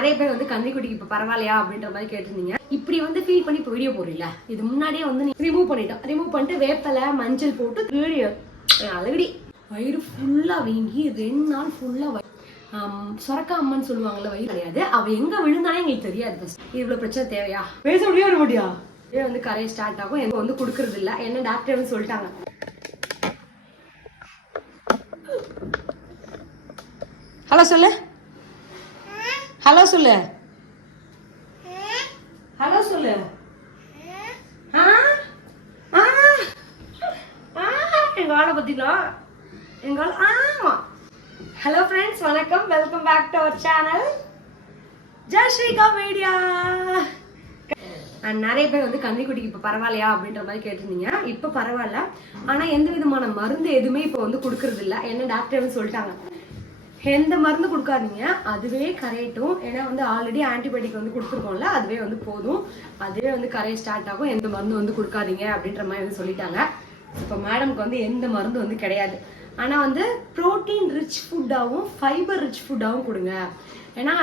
நிறைய பேர் வந்து கன்னிக்குட்டிக்கு இப்ப பரவாயில்லையா அப்படின்ற மாதிரி கேட்டிருந்தீங்க. இப்படி வந்து ஃபீல் பண்ணி இப்போ வீடியோ போடுறீங்களா இது முன்னாடியே வந்து நீ ரிமூவ் பண்ணிட்டோம். ரிமூவ் பண்ணிட்டு வேப்பலை மஞ்சள் போட்டு வீடியோ. அழகடி. வயிறு ஃபுல்லா வீங்கி ரெண்டு நாள் ஃபுல்லா சொரக்கா அம்மன் சொல்லுவாங்கல்ல வயிறு கிடையாது அவ எங்க விழுந்தானே எங்களுக்கு தெரியாது. இவ்வளவு பிரச்சனை தேவையா? பேச முடியாது முடியா இது வந்து கரையை ஸ்டார்ட் ஆகும். எனக்கு வந்து கொடுக்கறது இல்ல. என்ன டாக்டர் வந்து சொல்லிட்டாங்க. ஹலோ சொல்லு. ஹலோ சொல்லு. ஹலோ சொல்லு. ஆ? ஆளை ஹலோ ஃப்ரெண்ட்ஸ் வணக்கம். Welcome back to our channel ஜஸ்ரீகா media. நிறைய பேர் வந்து கன்னிக்குட்டிக்கு இப்போ பரவாயில்லையா அப்படின்ற மாதிரி கேட்டிருந்தீங்க. இப்போ பரவாயில்ல. ஆனால் எந்த விதமான மருந்து எதுவுமே இப்போ வந்து கொடுக்கறது இல்ல என்ன டாக்டர் சொல்லிட்டாங்க. எந்த மருந்து கொடுக்காதீங்க. அதுவே கரையட்டும். ஏன்னா வந்து ஆல்ரெடி ஆன்டிபயோட்டிக் வந்து கொடுத்துருக்கோம்ல அதுவே வந்து போதும். அதுவே வந்து கரைய ஸ்டார்ட் ஆகும். எந்த மருந்து வந்து கொடுக்காதீங்க அப்படின்ற மாதிரி வந்து சொல்லிட்டாங்க. இப்போ மேடம்க்கு வந்து எந்த மருந்து வந்து கிடையாது. ஆனால் வந்து ப்ரோட்டீன் ரிச் ஃபுட்டாகவும் ஃபைபர் ரிச் ஃபுட்டாகவும் கொடுங்க. ஏன்னா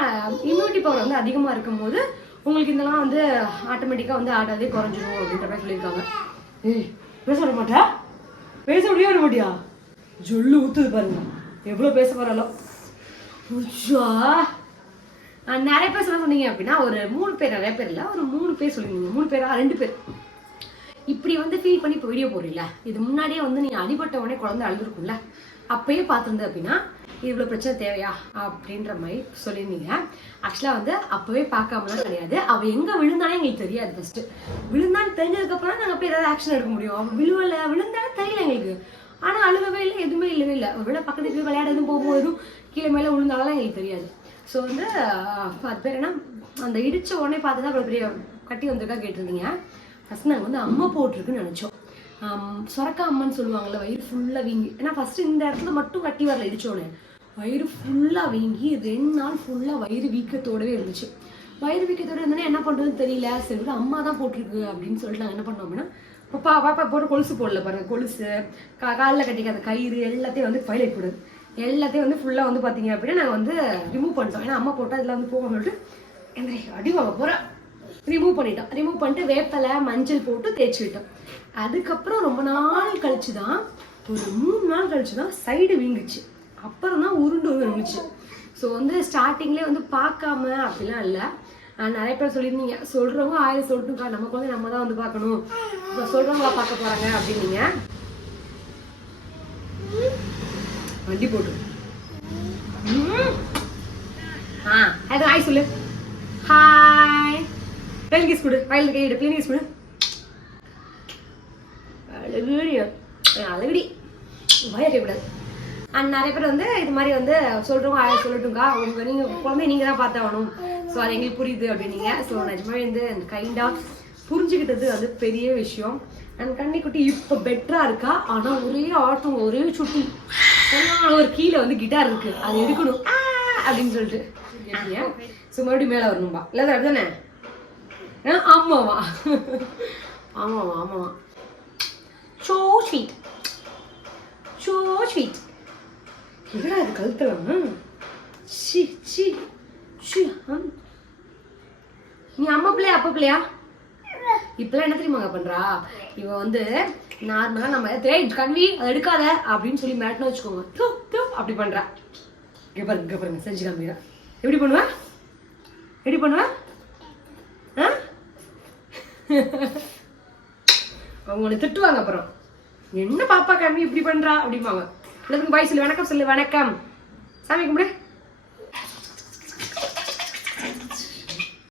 இம்யூனிட்டி பவர் வந்து அதிகமாக இருக்கும்போது உங்களுக்கு இதெல்லாம் வந்து ஆட்டோமேட்டிக்காக வந்து ஆடாதே குறைஞ்சிடும் அப்படின்ற மாதிரி சொல்லியிருக்காங்க. ஏய் பேச விட மாட்டா? பேச முடியாது விட மாட்டியா? ஜொல்லு ஊற்றுது பாருங்க. எவ்வளோ பேச போகிறாலோ உச்சா ஆஹ் நிறைய பேர் சொல்ல சொன்னீங்க அப்படின்னா ஒரு மூணு பேர் நிறைய பேர் இல்லை ஒரு மூணு பேர் சொல்லிருந்தீங்க. மூணு பேரா? ரெண்டு பேர். இப்படி வந்து ஃபீல் பண்ணி இப்போ வீடியோ போடுறீங்களா இது முன்னாடியே வந்து நீங்கள் அடிபட்ட உடனே குழந்தை அழுதுருக்கும்ல அப்பயே பார்த்துருந்து அப்படின்னா இவ்வளோ பிரச்சனை தேவையா? அப்படின்ற மாதிரி சொல்லியிருந்தீங்க. ஆக்சுவலாக வந்து அப்போவே பார்க்காமலாம் கிடையாது. அவள் எங்கே விழுந்தானே எங்களுக்கு தெரியாது ஃபஸ்ட்டு விழுந்தான்னு தெரிஞ்சதுக்கப்புறம் நாங்கள் போய் ஏதாவது ஆக்ஷன் எடுக்க முடியும். அவள் விழுவலை விழுந்தானே தெரியல எங்களுக்கு. ஆனால் அழுகவே இல்லை எதுவுமே இல்லவே இல்லை. விட பக்கத்து போய் விளையாட எதுவும் போகும்போதும் கீழே மேலே விழுந்தாலும் எனக்கு தெரியாது. ஸோ வந்து அது பேர் என்ன? அந்த இடிச்ச உடனே பார்த்து தான் அவ்வளோ பெரிய கட்டி வந்திருக்கா கேட்டிருந்தீங்க. ஃபர்ஸ்ட் நாங்கள் வந்து அம்மா போட்டிருக்குன்னு நினச்சோம். சொரக்கா அம்மன்னு சொல்லுவாங்கல்ல வயிறு ஃபுல்லாக வீங்கி. ஏன்னா ஃபர்ஸ்ட் இந்த இடத்துல மட்டும் கட்டி வரல இடிச்சோடனே வயிறு ஃபுல்லாக வீங்கி ரெண்டு நாள் ஃபுல்லாக வயிறு வீக்கத்தோடவே இருந்துச்சு. வயிறு வீக்கத்தோட இருந்தோன்னே என்ன பண்ணுறதுன்னு தெரியல. சரி அம்மா தான் போட்டிருக்கு அப்படின்னு சொல்லிட்டு நாங்கள் என்ன பண்ணோம் அப்படின்னா பாப்பா பாப்பா போட்டு கொலுசு போடல பாருங்க கொலுசு கா காலில் கட்டிக்காத கயிறு எல்லாத்தையும் வந்து பயில போடுது எல்லாத்தையும் வந்து ஃபுல்லாக வந்து பார்த்தீங்க அப்படின்னா நாங்கள் வந்து ரிமூவ் பண்ணிட்டோம். ஏன்னா அம்மா போட்டால் இதெல்லாம் வந்து போக சொல்லிட்டு எந்திரி அடி வாங்க போகிறேன் ரிமூவ் பண்ணிட்டோம். ரிமூவ் பண்ணிட்டு வேப்பலை மஞ்சள் போட்டு தேய்ச்சி விட்டோம். அதுக்கப்புறம் ரொம்ப நாள் கழிச்சு தான் ஒரு மூணு நாள் கழிச்சு தான் சைடு வீங்குச்சு. அப்புறம் தான் உருண்டு வந்து இருந்துச்சு ஸோ வந்து ஸ்டார்டிங்லேயே வந்து பார்க்காம அப்படிலாம் இல்லை. நிறைய பேர் சொல்லியிருந்தீங்க. சொல்கிறவங்க ஆயிரம் சொல்லட்டும்க்கா. நமக்கு வந்து நம்ம தான் வந்து பார்க்கணும். இப்போ சொல்றவங்களா பார்க்க போகிறாங்க அப்படின்னீங்க. வண்டி போட்டு. ஆ அது ஹாய் சொல்லு. ஹாய். பிளேன் கிஸ் கொடு. வயலில் கையிடு பிளேன் கிஸ் கொடு. அழகுடி. அழகுடி. வயல் கூடாது அண்ட் நிறைய பேர் வந்து இது மாதிரி வந்து சொல்கிறவங்க ஆயா சொல்லட்டும்க்கா. உங்க நீங்கள் குழந்தைய நீங்கள் தான் பார்த்தாகணும் ஸோ அது எங்களுக்கு புரியுது அப்படின்னீங்க. ஸோ நிஜமாவே வந்து அந்த கைண்ட் ஆஃப் புரிஞ்சுக்கிட்டது வந்து பெரிய விஷயம். அண்ட் கண்ணிக்குட்டி இப்போ பெட்டராக இருக்கா? ஆனால் ஒரே ஆட்டம் ஒரே சுட்டி. ஒரு கீழே வந்து கிட்டார் இருக்கு. அது எடுக்கணும். அப்படின்னு சொல்லிட்டு. ஸோ மறுபடியும் மேலே வரணும்பா. இல்லை அப்படிதானே ஆமாவா? ஆமாவா ஆமாவா. சோ ஸ்வீட் ஷோ ஸ்வீட் என்னடா இது கழுத்தலாமா சி சி சி நீ அம்மா பிள்ளையா அப்பா பிள்ளையா? இப்பெல்லாம் என்ன தெரியுமாங்க பண்றா? இவ வந்து நார்மலா நம்ம தேய் கன்வி அதை எடுக்காத அப்படின்னு சொல்லி மிரட்டின வச்சுக்கோங்க. தூ, தூ, அப்படி பண்றா. இங்க பாருங்க இங்க பாருங்க செஞ்சு காமிக்கிறா. எப்படி பண்ணுவ? எப்படி பண்ணுவ? ஆ? அவங்க திட்டுவாங்க அப்புறம். என்ன பாப்பா கம்மி இப்படி பண்றா அப்படிம்பாங்க. எல்லாத்துக்கும் பாய் சொல்லு. வணக்கம் சொல்லு. வணக்கம். சாமி கும்பிடு.